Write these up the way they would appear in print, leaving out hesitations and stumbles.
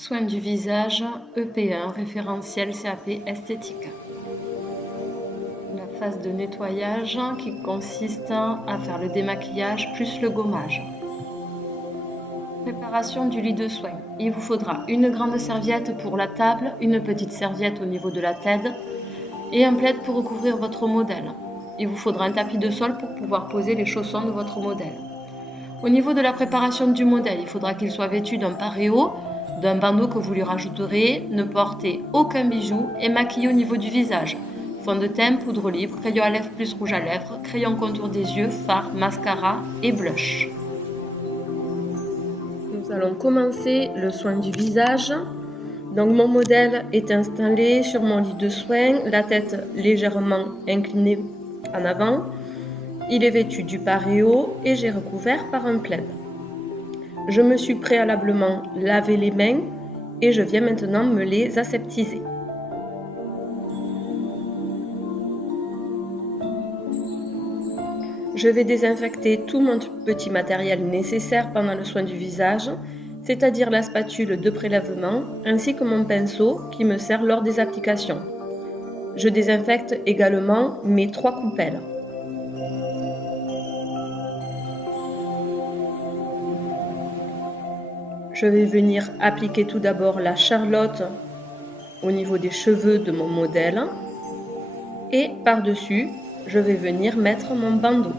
Soins du visage, EP1, référentiel CAP esthétique. La phase de nettoyage qui consiste à faire le démaquillage plus le gommage. Préparation du lit de soins. Il vous faudra une grande serviette pour la table, une petite serviette au niveau de la tête et un plaid pour recouvrir votre modèle. Il vous faudra un tapis de sol pour pouvoir poser les chaussons de votre modèle. Au niveau de la préparation du modèle, il faudra qu'il soit vêtu d'un paréo, d'un bandeau que vous lui rajouterez, ne portez aucun bijou et maquillé au niveau du visage. Fond de teint, poudre libre, crayon à lèvres plus rouge à lèvres, crayon contour des yeux, fard, mascara et blush. Nous allons commencer le soin du visage. Donc mon modèle est installé sur mon lit de soins, la tête légèrement inclinée en avant. Il est vêtu du paréo et j'ai recouvert par un plaid. Je me suis préalablement lavé les mains et je viens maintenant me les aseptiser. Je vais désinfecter tout mon petit matériel nécessaire pendant le soin du visage, c'est-à-dire la spatule de prélèvement ainsi que mon pinceau qui me sert lors des applications. Je désinfecte également mes 3 coupelles. Je vais venir appliquer tout d'abord la charlotte au niveau des cheveux de mon modèle et par-dessus, je vais venir mettre mon bandeau.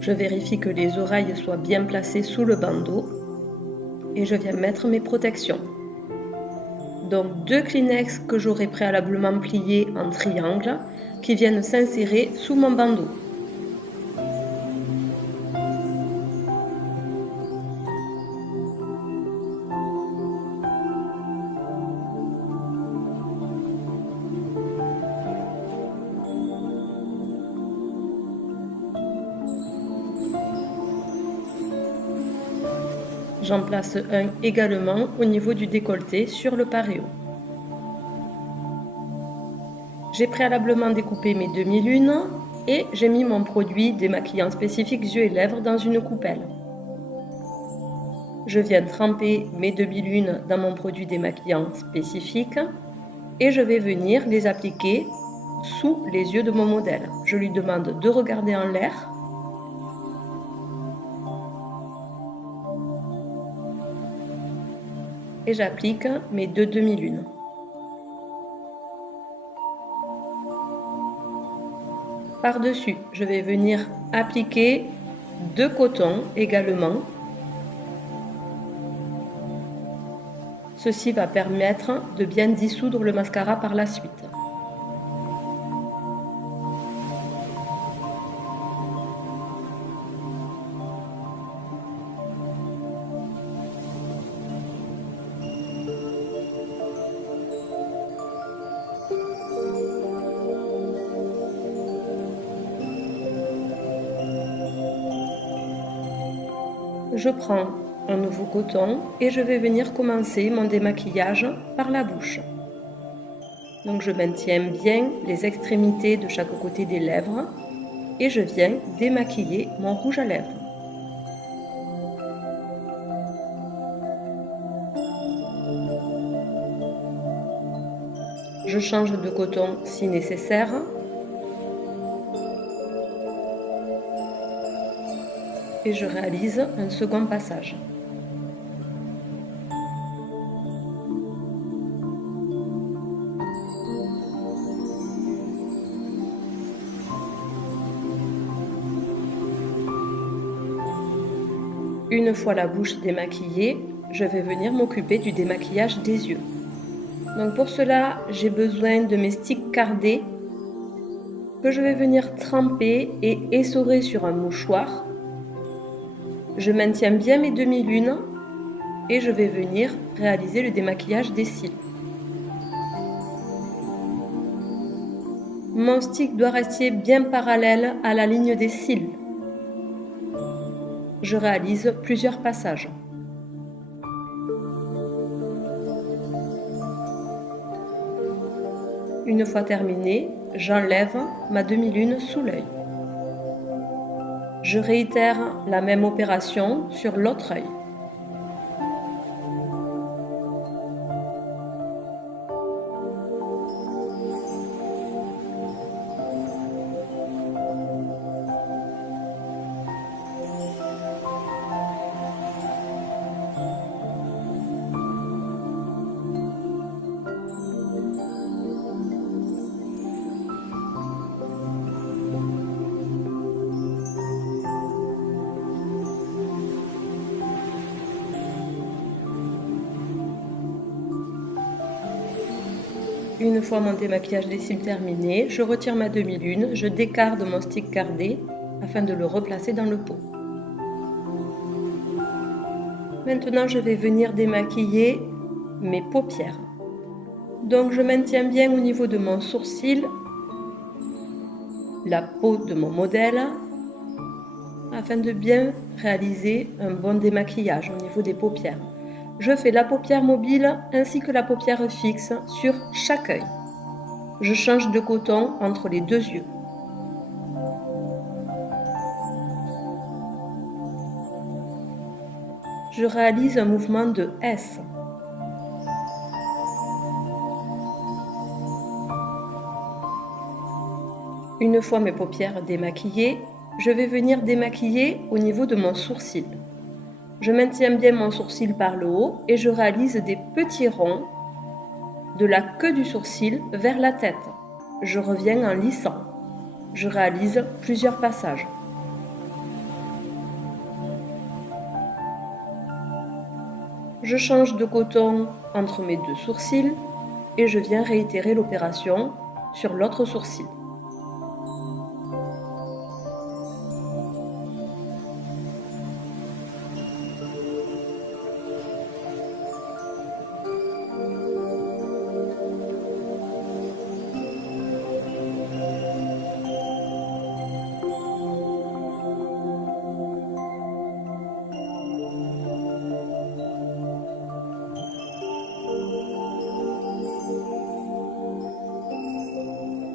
Je vérifie que les oreilles soient bien placées sous le bandeau et je viens mettre mes protections. Donc 2 Kleenex que j'aurai préalablement pliés en triangle qui viennent s'insérer sous mon bandeau. J'en place un également au niveau du décolleté sur le paréo. J'ai préalablement découpé mes demi-lunes et j'ai mis mon produit démaquillant spécifique yeux et lèvres dans une coupelle. Je viens tremper mes demi-lunes dans mon produit démaquillant spécifique et je vais venir les appliquer sous les yeux de mon modèle. Je lui demande de regarder en l'air. Et j'applique mes 2 demi-lunes. Par-dessus, je vais venir appliquer 2 cotons également. Ceci va permettre de bien dissoudre le mascara par la suite. Je prends un nouveau coton et je vais venir commencer mon démaquillage par la bouche. Donc je maintiens bien les extrémités de chaque côté des lèvres et je viens démaquiller mon rouge à lèvres. Je change de coton si nécessaire. Et je réalise un second passage. Une fois la bouche démaquillée, je vais venir m'occuper du démaquillage des yeux. Donc pour cela, j'ai besoin de mes sticks cardés que je vais venir tremper et essorer sur un mouchoir. Je maintiens bien mes demi-lunes et je vais venir réaliser le démaquillage des cils. Mon stick doit rester bien parallèle à la ligne des cils. Je réalise plusieurs passages. Une fois terminé, j'enlève ma demi-lune sous l'œil. Je réitère la même opération sur l'autre œil. Une fois mon démaquillage des cils terminé, je retire ma demi-lune, je décarde mon stick cardé afin de le replacer dans le pot. Maintenant, je vais venir démaquiller mes paupières. Donc, je maintiens bien au niveau de mon sourcil la peau de mon modèle afin de bien réaliser un bon démaquillage au niveau des paupières. Je fais la paupière mobile ainsi que la paupière fixe sur chaque œil. Je change de coton entre les deux yeux. Je réalise un mouvement de S. Une fois mes paupières démaquillées, je vais venir démaquiller au niveau de mon sourcil. Je maintiens bien mon sourcil par le haut et je réalise des petits ronds de la queue du sourcil vers la tête. Je reviens en lissant. Je réalise plusieurs passages. Je change de coton entre mes deux sourcils et je viens réitérer l'opération sur l'autre sourcil.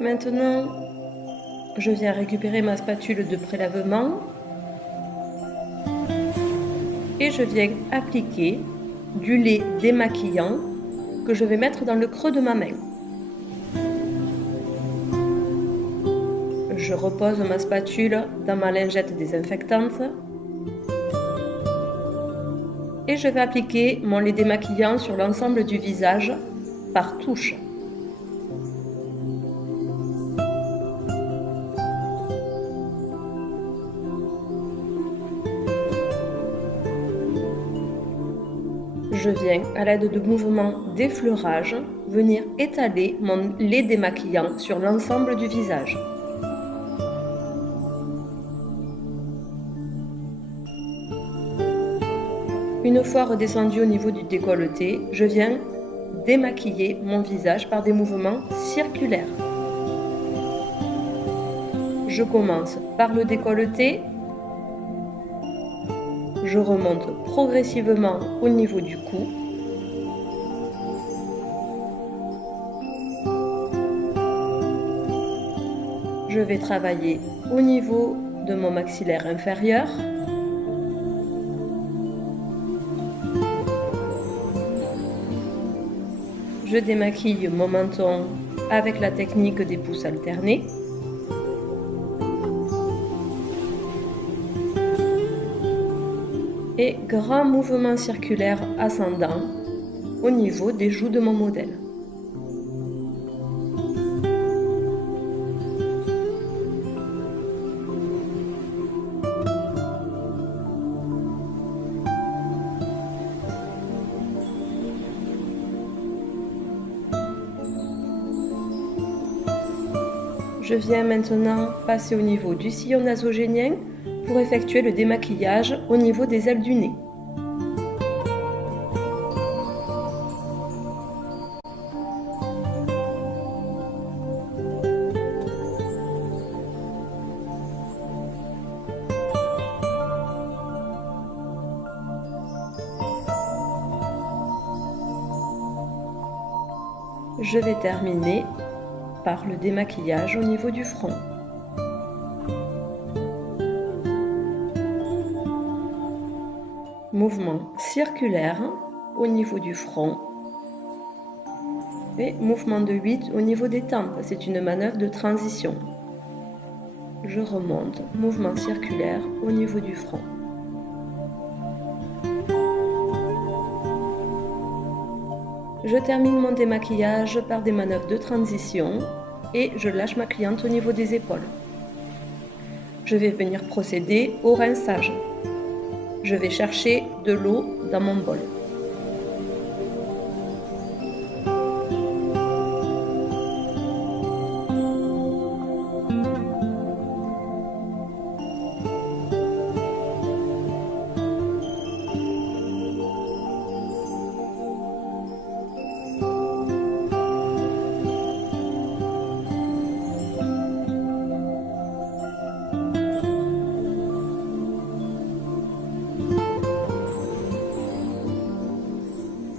Maintenant, je viens récupérer ma spatule de prélèvement et je viens appliquer du lait démaquillant que je vais mettre dans le creux de ma main. Je repose ma spatule dans ma lingette désinfectante et je vais appliquer mon lait démaquillant sur l'ensemble du visage par touche. Je viens, à l'aide de mouvements d'effleurage, venir étaler mon lait démaquillant sur l'ensemble du visage. Une fois redescendu au niveau du décolleté, je viens démaquiller mon visage par des mouvements circulaires. Je commence par le décolleté. Je remonte progressivement au niveau du cou. Je vais travailler au niveau de mon maxillaire inférieur. Je démaquille mon menton avec la technique des pouces alternés. Et grand mouvement circulaire ascendant au niveau des joues de mon modèle. Je viens maintenant passer au niveau du sillon nasogénien pour effectuer le démaquillage au niveau des ailes du nez. Je vais terminer par le démaquillage au niveau du front. Mouvement circulaire au niveau du front et mouvement de 8 au niveau des tempes. C'est une manœuvre de transition. Je remonte, mouvement circulaire au niveau du front. Je termine mon démaquillage par des manœuvres de transition et je lâche ma cliente au niveau des épaules. Je vais venir procéder au rinçage. Je vais chercher de l'eau dans mon bol.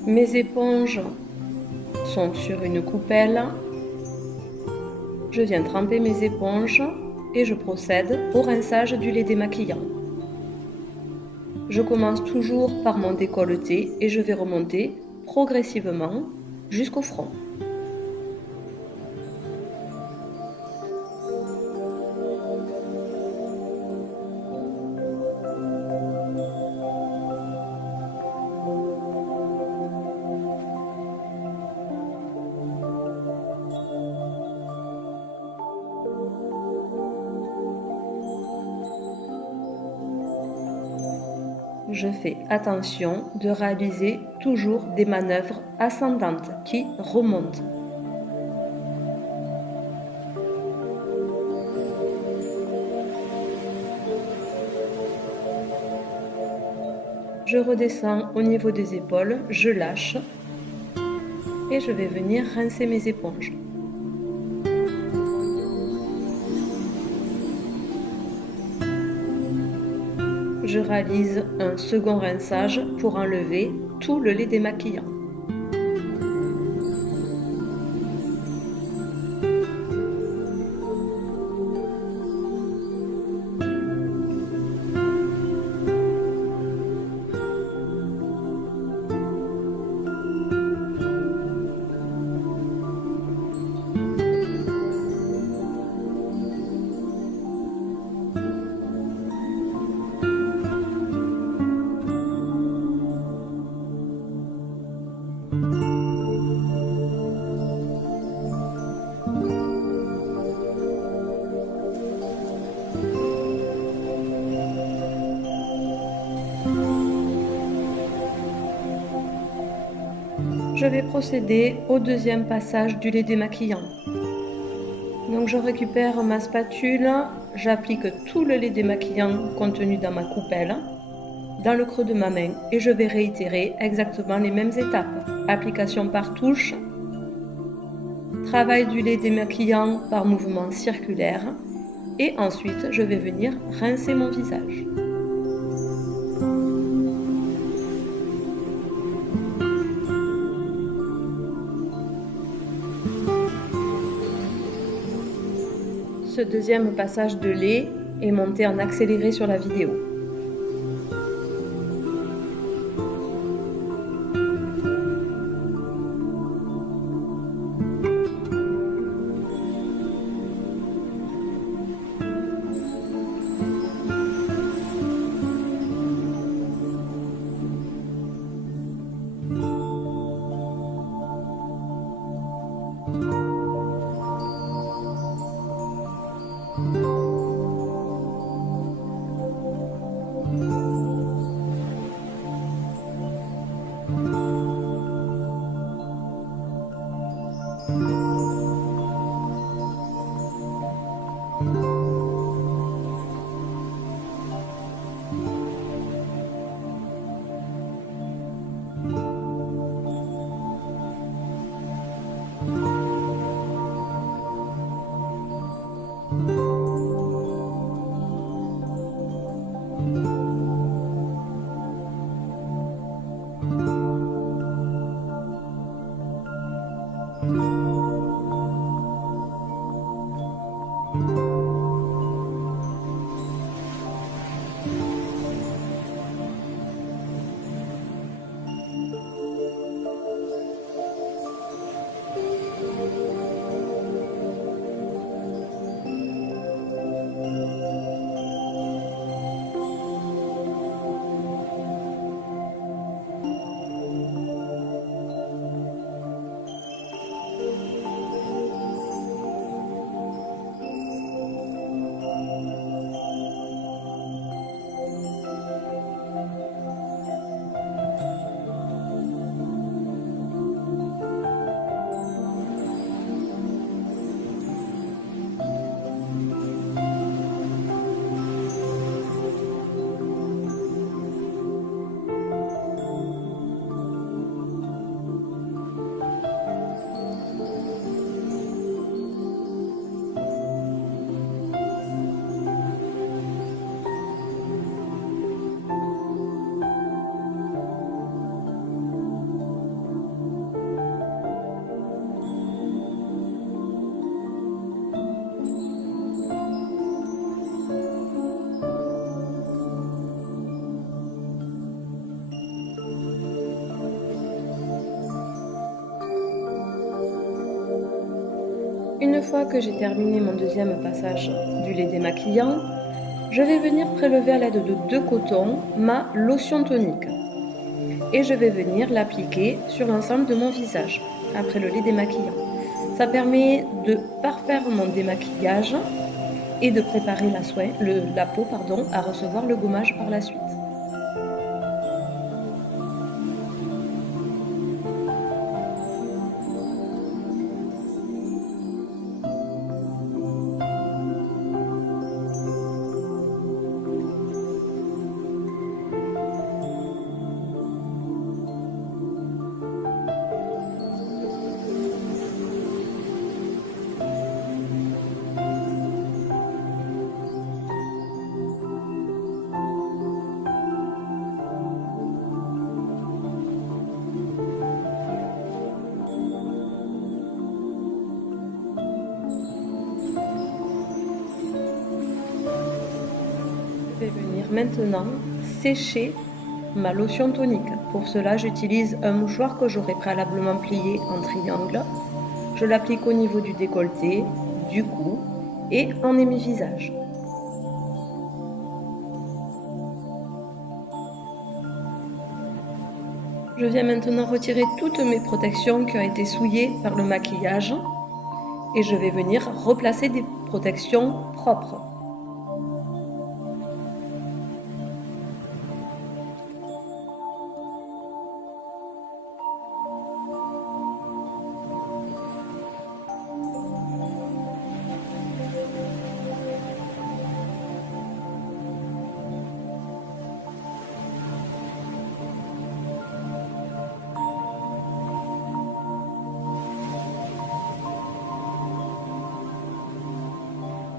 Mes éponges sont sur une coupelle. Je viens tremper mes éponges et je procède au rinçage du lait démaquillant. Je commence toujours par mon décolleté et je vais remonter progressivement jusqu'au front. Je fais attention de réaliser toujours des manœuvres ascendantes qui remontent. Je redescends au niveau des épaules, je lâche et je vais venir rincer mes éponges. Je réalise un second rinçage pour enlever tout le lait démaquillant. Je vais procéder au deuxième passage du lait démaquillant. Donc je récupère ma spatule, j'applique tout le lait démaquillant contenu dans ma coupelle dans le creux de ma main et je vais réitérer exactement les mêmes étapes. Application par touche, travail du lait démaquillant par mouvement circulaire et ensuite je vais venir rincer mon visage. Ce deuxième passage de lait est monté en accéléré sur la vidéo. Une fois que j'ai terminé mon deuxième passage du lait démaquillant, je vais venir prélever à l'aide de 2 cotons ma lotion tonique et je vais venir l'appliquer sur l'ensemble de mon visage après le lait démaquillant. Ça permet de parfaire mon démaquillage et de préparer la peau à recevoir le gommage par la suite. Je vais venir maintenant sécher ma lotion tonique. Pour cela, j'utilise un mouchoir que j'aurai préalablement plié en triangle. Je l'applique au niveau du décolleté, du cou et en mi-visage. Je viens maintenant retirer toutes mes protections qui ont été souillées par le maquillage et je vais venir replacer des protections propres.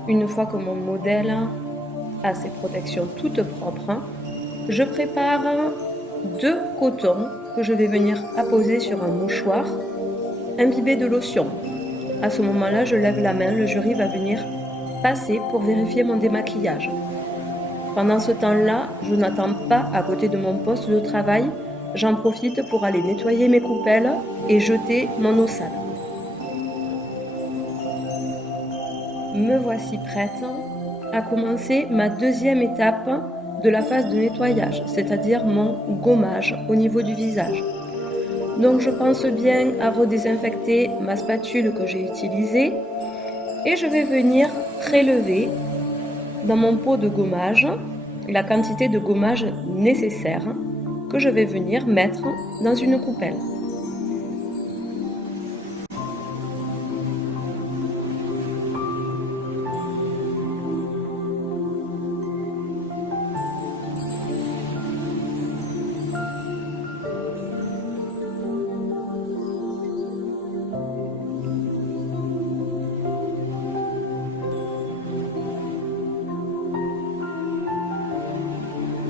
Une fois que mon modèle a ses protections toutes propres, je prépare 2 cotons que je vais venir apposer sur un mouchoir imbibé de lotion. À ce moment-là, je lève la main, le jury va venir passer pour vérifier mon démaquillage. Pendant ce temps-là, je n'attends pas à côté de mon poste de travail, j'en profite pour aller nettoyer mes coupelles et jeter mon eau sale. Me voici prête à commencer ma deuxième étape de la phase de nettoyage, c'est-à-dire mon gommage au niveau du visage. Donc je pense bien à redésinfecter ma spatule que j'ai utilisée et je vais venir prélever dans mon pot de gommage la quantité de gommage nécessaire que je vais venir mettre dans une coupelle.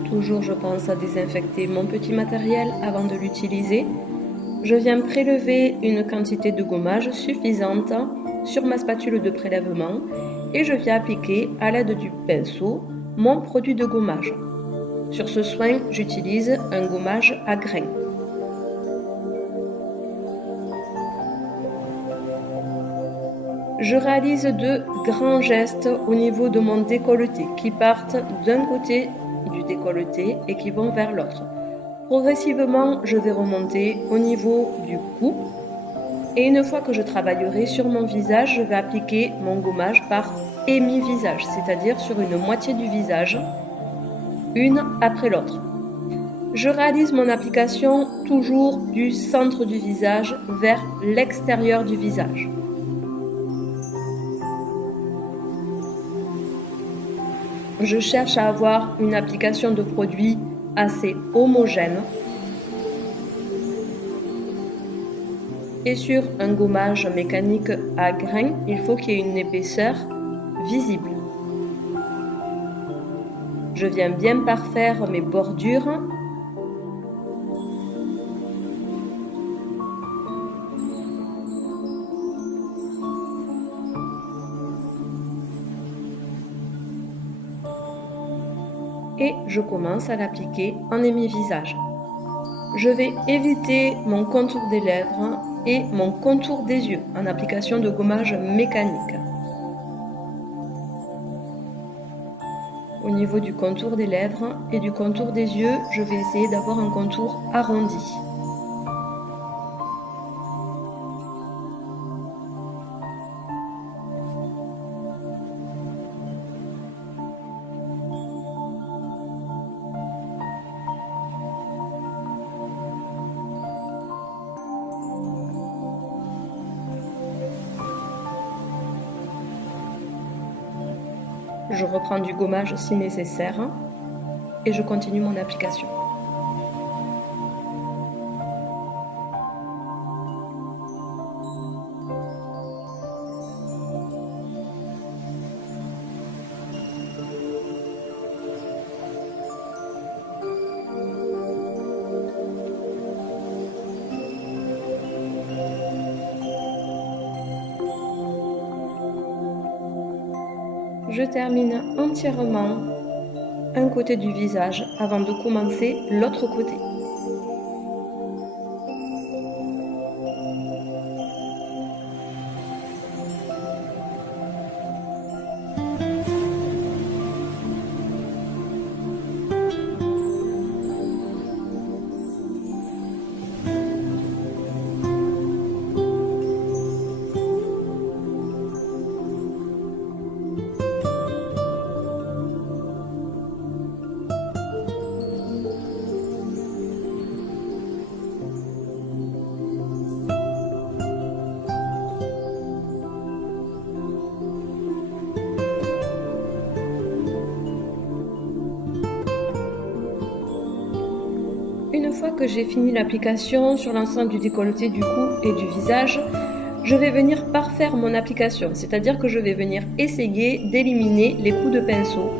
Toujours je pense à désinfecter mon petit matériel avant de l'utiliser. Je viens prélever une quantité de gommage suffisante sur ma spatule de prélèvement et je viens appliquer à l'aide du pinceau mon produit de gommage. Sur ce soin, j'utilise un gommage à grains. Je réalise 2 grands gestes au niveau de mon décolleté qui partent d'un côté du décolleté et qui vont vers l'autre. Progressivement, je vais remonter au niveau du cou et une fois que je travaillerai sur mon visage, je vais appliquer mon gommage par hémi-visage, c'est-à-dire sur une moitié du visage, une après l'autre. Je réalise mon application toujours du centre du visage vers l'extérieur du visage. Je cherche à avoir une application de produit assez homogène et sur un gommage mécanique à grains, il faut qu'il y ait une épaisseur visible. Je viens bien parfaire mes bordures. Et je commence à l'appliquer en mi-visage. Je vais éviter mon contour des lèvres et mon contour des yeux en application de gommage mécanique. Au niveau du contour des lèvres et du contour des yeux, je vais essayer d'avoir un contour arrondi. Je reprends du gommage si nécessaire et je continue mon application. Je termine entièrement un côté du visage avant de commencer l'autre côté. Une fois que j'ai fini l'application sur l'ensemble du décolleté du cou et du visage, je vais venir parfaire mon application, c'est-à-dire que je vais venir essayer d'éliminer les coups de pinceau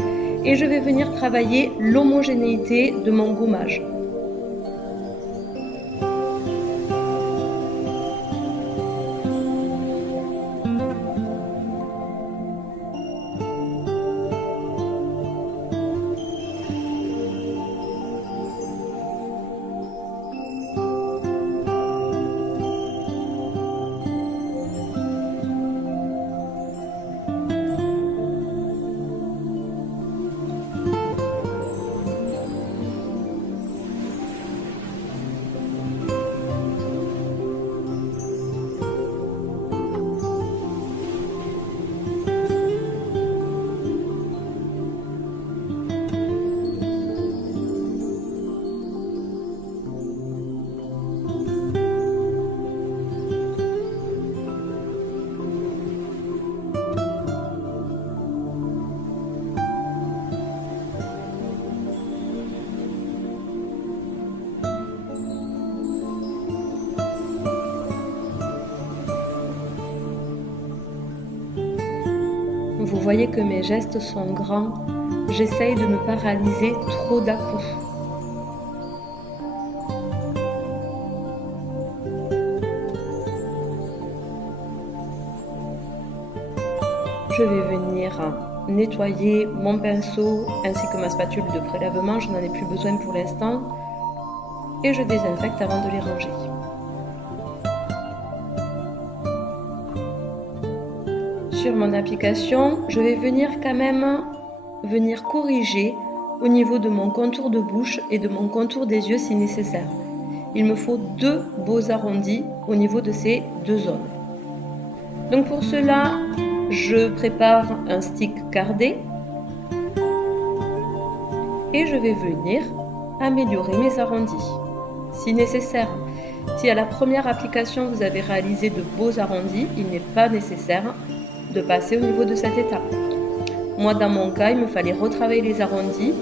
et je vais venir travailler l'homogénéité de mon gommage. Vous voyez que mes gestes sont grands, j'essaye de ne pas réaliser trop d'à-coups. Je vais venir nettoyer mon pinceau ainsi que ma spatule de prélèvement, je n'en ai plus besoin pour l'instant, et je désinfecte avant de les ranger. Sur mon application, je vais venir quand même corriger au niveau de mon contour de bouche et de mon contour des yeux si nécessaire. Il me faut 2 beaux arrondis au niveau de ces 2 zones. Donc pour cela, je prépare un stick cardé et je vais venir améliorer mes arrondis si nécessaire. Si à la première application vous avez réalisé de beaux arrondis, il n'est pas nécessaire de passer au niveau de cette étape. Moi dans mon cas, il me fallait retravailler les arrondis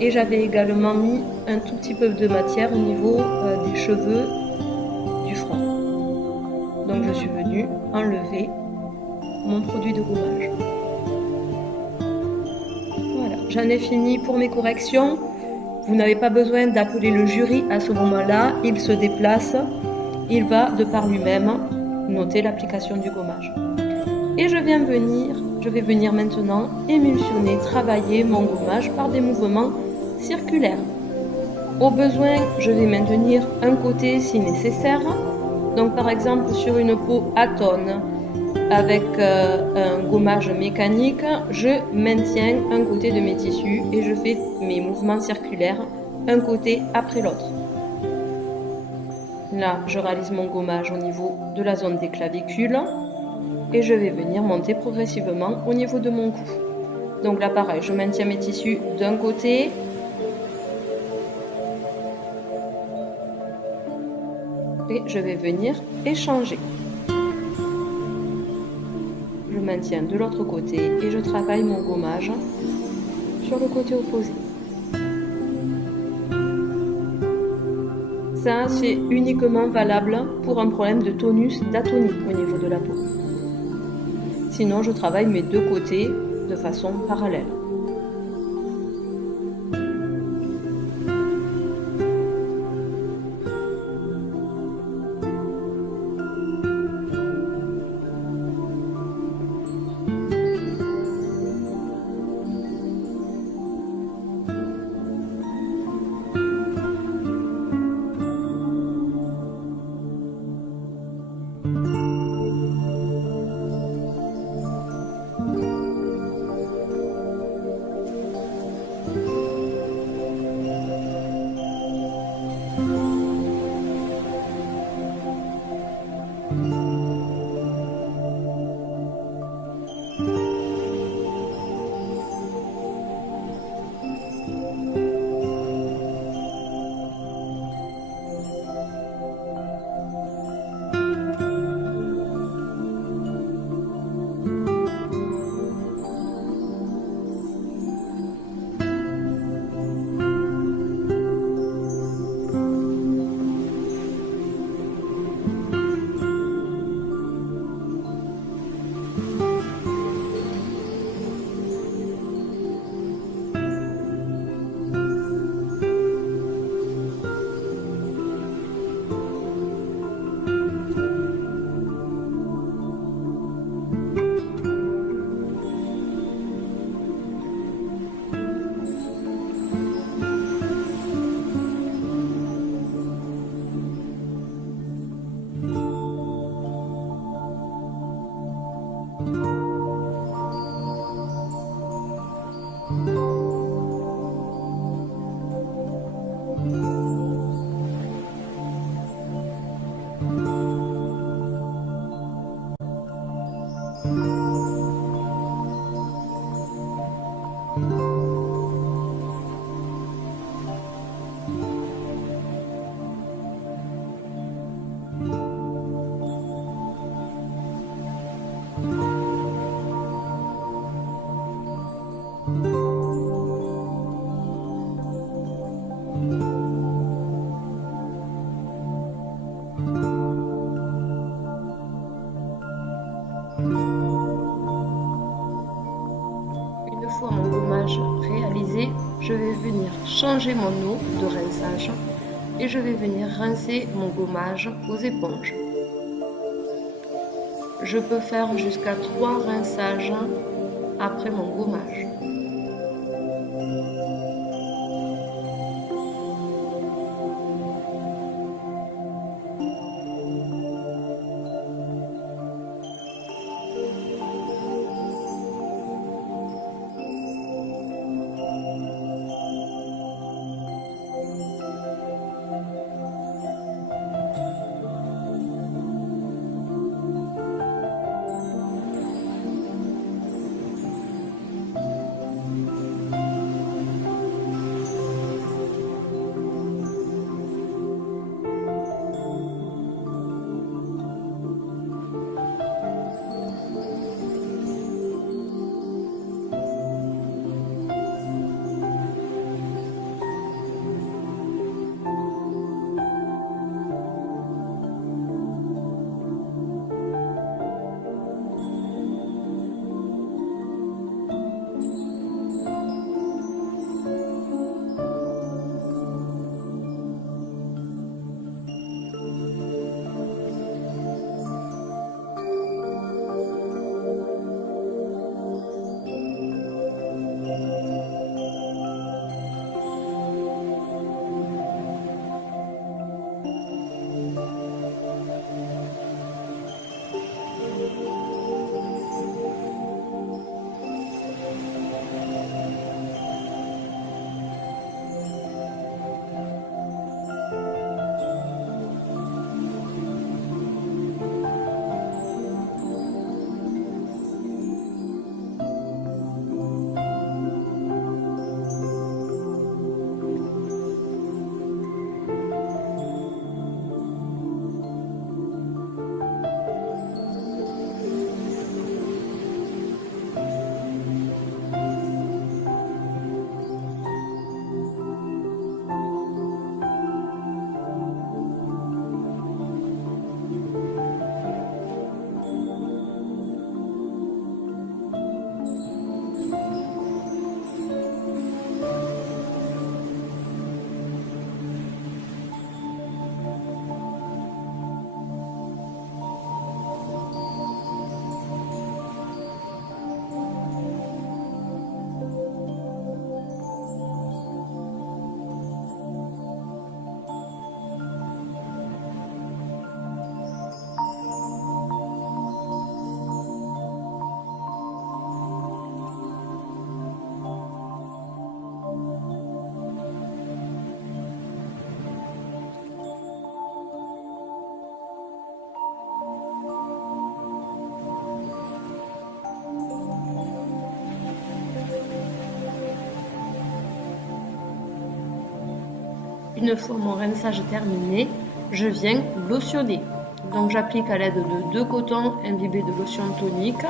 et j'avais également mis un tout petit peu de matière au niveau des cheveux du front. Donc je suis venue enlever mon produit de gommage. Voilà, j'en ai fini pour mes corrections. Vous n'avez pas besoin d'appeler le jury à ce moment-là, il se déplace, il va de par lui-même noter l'application du gommage. Et je vais venir maintenant émulsionner, travailler mon gommage par des mouvements circulaires. Au besoin, je vais maintenir un côté si nécessaire Donc par exemple sur une peau atone avec un gommage mécanique, je maintiens un côté de mes tissus et je fais mes mouvements circulaires un côté après l'autre. Là, je réalise mon gommage au niveau de la zone des clavicules et je vais venir monter progressivement au niveau de mon cou. Donc là pareil, je maintiens mes tissus d'un côté et je vais venir échanger. Je maintiens de l'autre côté et je travaille mon gommage sur le côté opposé. Ça, c'est uniquement valable pour un problème de tonus, d'atonie au niveau de la peau. Sinon, je travaille mes deux côtés de façon parallèle. Une fois mon gommage réalisé, je vais venir changer mon eau de rinçage et je vais venir rincer mon gommage aux éponges. Je peux faire jusqu'à 3 rinçages après mon gommage. une fois mon rinçage terminé, je viens lotionner. Donc j'applique à l'aide de 2 cotons imbibés de lotion tonique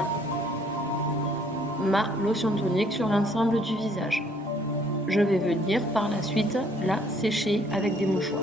ma lotion tonique sur l'ensemble du visage. Je vais venir par la suite la sécher avec des mouchoirs.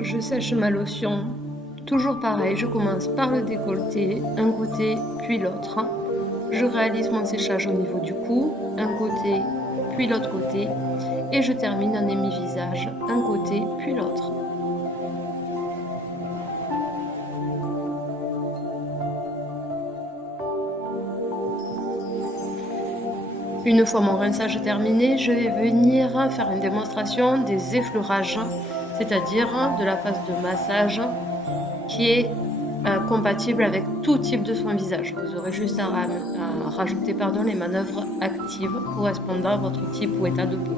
Je sèche ma lotion, toujours pareil, je commence par le décolleté, un côté puis l'autre. Je réalise mon séchage au niveau du cou, un côté puis l'autre côté, et je termine en mi-visage, un côté puis l'autre. Une fois mon rinçage terminé, je vais venir faire une démonstration des effleurages, c'est-à-dire de la phase de massage qui est compatible avec tout type de soin visage. Vous aurez juste à rajouter les manœuvres actives correspondant à votre type ou état de peau.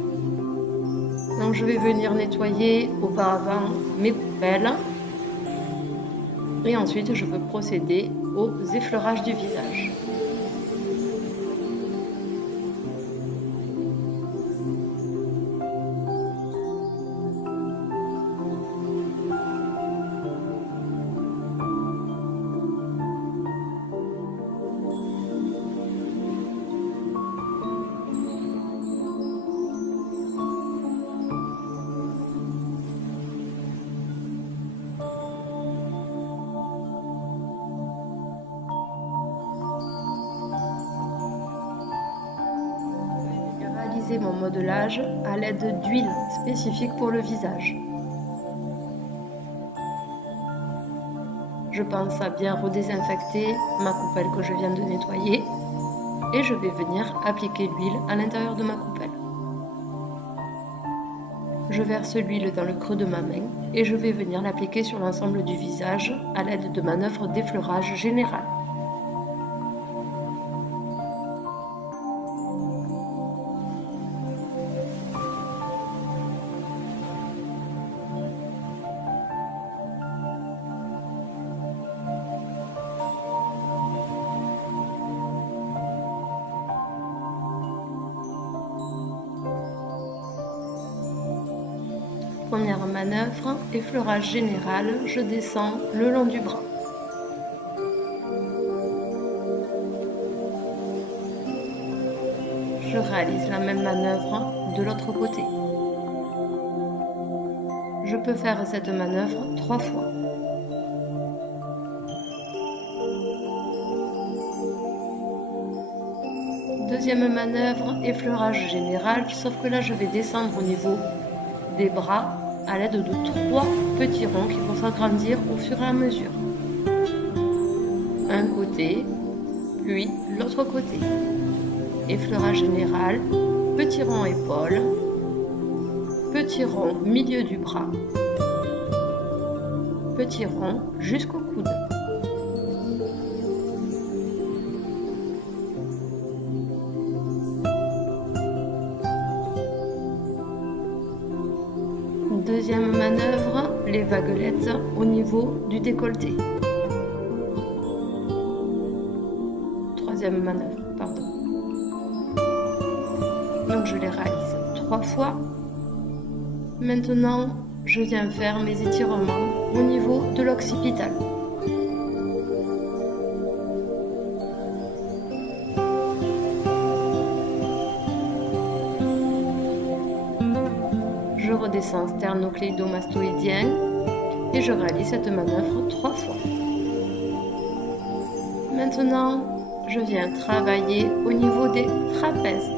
Donc je vais venir nettoyer auparavant mes poubelles et ensuite je peux procéder aux effleurages du visage. Mon modelage à l'aide d'huile spécifique pour le visage. Je pense à bien redésinfecter ma coupelle que je viens de nettoyer et je vais venir appliquer l'huile à l'intérieur de ma coupelle. Je verse l'huile dans le creux de ma main et je vais venir l'appliquer sur l'ensemble du visage à l'aide de manœuvres d'effleurage général. Première manœuvre, effleurage général, je descends le long du bras. Je réalise la même manœuvre de l'autre côté. Je peux faire cette manœuvre 3 fois. Deuxième manœuvre, effleurage général, sauf que là je vais descendre au niveau des bras à l'aide de 3 petits ronds qui vont s'agrandir au fur et à mesure. Un côté, puis l'autre côté. Effleurage général, petit rond épaule, petit rond milieu du bras, petit rond jusqu'au coude. Deuxième manœuvre, les vaguelettes au niveau du décolleté. deuxième manœuvre, pardon. Donc je les réalise 3 fois. Maintenant, je viens faire mes étirements au niveau de l'occipital. Je redescends sternocléido-mastoïdien et je réalise cette manœuvre 3 fois. Maintenant, je viens travailler au niveau des trapèzes.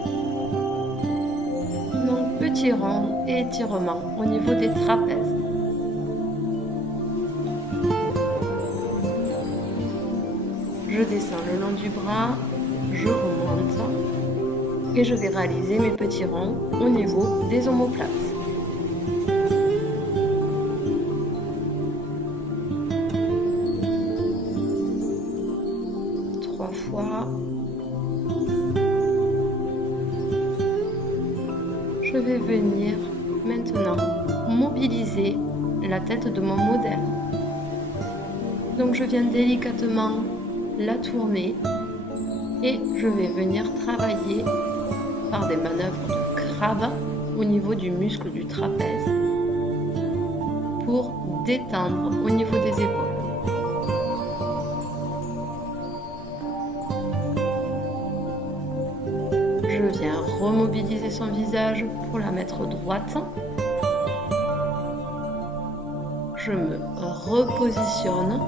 Donc petit rond et étirement au niveau des trapèzes. Je descends le long du bras, je remonte et je vais réaliser mes petits ronds au niveau des omoplates. Fois. Je vais venir maintenant mobiliser la tête de mon modèle. Donc je viens délicatement la tourner et je vais venir travailler par des manœuvres de crabe au niveau du muscle du trapèze pour détendre au niveau des épaules. Je viens remobiliser son visage pour la mettre droite. Je me repositionne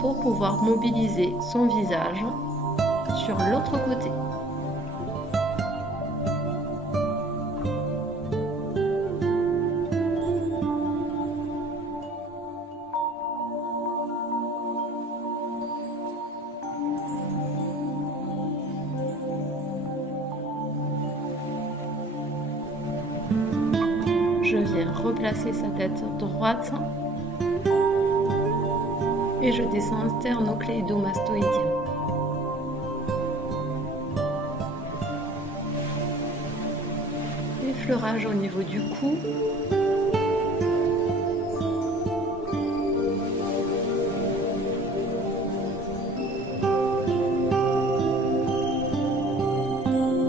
pour pouvoir mobiliser son visage sur l'autre côté. Je viens replacer sa tête droite et je descends sternocléido-mastoïdien. Effleurage au niveau du cou.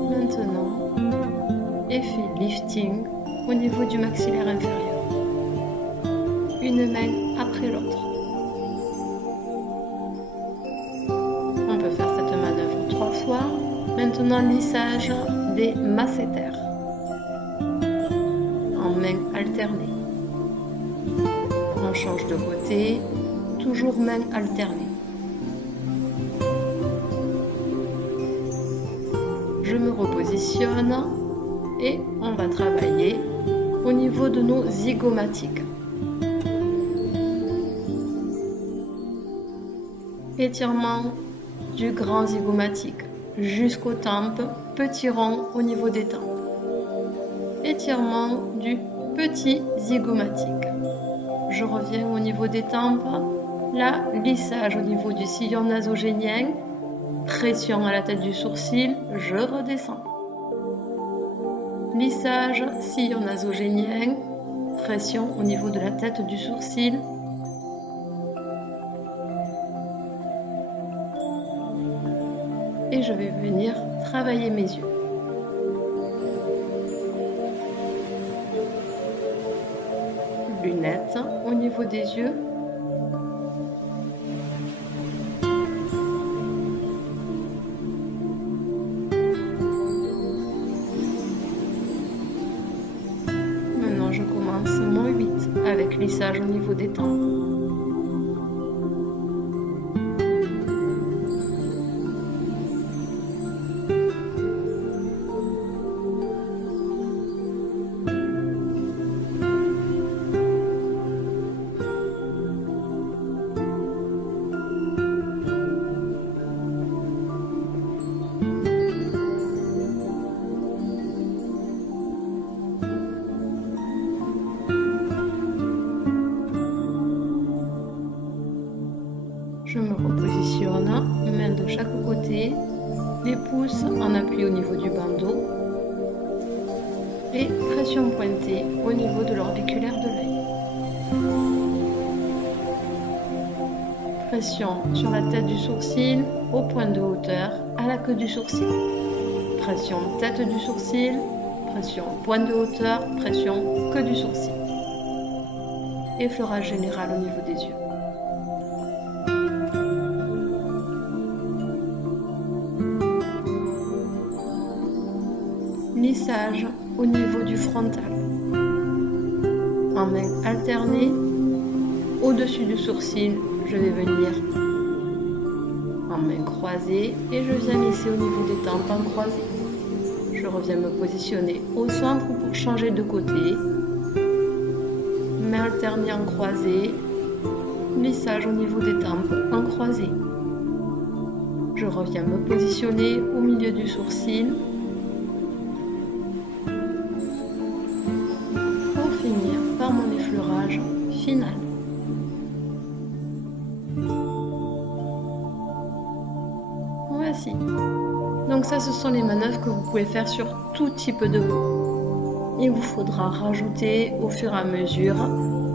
Maintenant, effet lifting au niveau du maxillaire inférieur. Une main après l'autre. On peut faire cette manœuvre 3 fois. Maintenant, lissage des masséters en main alternée. On change de côté, toujours main alternée. Je me repositionne et on va travailler au niveau de nos zygomatiques. Étirement du grand zygomatique jusqu'aux tempes, petit rond au niveau des tempes. Étirement du petit zygomatique. Je reviens au niveau des tempes, là, lissage au niveau du sillon nasogénien, pression à la tête du sourcil, je redescends. Lissage, sillon nasogénien, pression au niveau de la tête du sourcil. Et je vais venir travailler mes yeux. Lunettes au niveau des yeux. Maintenant, je commence mon 8 avec lissage au niveau des tempes. Je me repositionne, main de chaque côté, les pouces en appui au niveau du bandeau et pression pointée au niveau de l'orbiculaire de l'œil. Pression sur la tête du sourcil, au point de hauteur à la queue du sourcil. Pression tête du sourcil, pression point de hauteur, pression queue du sourcil. Effleurage général au niveau des yeux. Lissage au niveau du frontal. En main alternée, au-dessus du sourcil, je vais venir en main croisée et je viens lisser au niveau des tempes en croisée. Je reviens me positionner au centre pour changer de côté. Main alternée en croisée, lissage au niveau des tempes en croisée. Je reviens me positionner au milieu du sourcil. Pour finir par mon effleurage final. Voici. Donc ça, ce sont les manœuvres que vous pouvez faire sur tout type de peau. Il vous faudra rajouter au fur et à mesure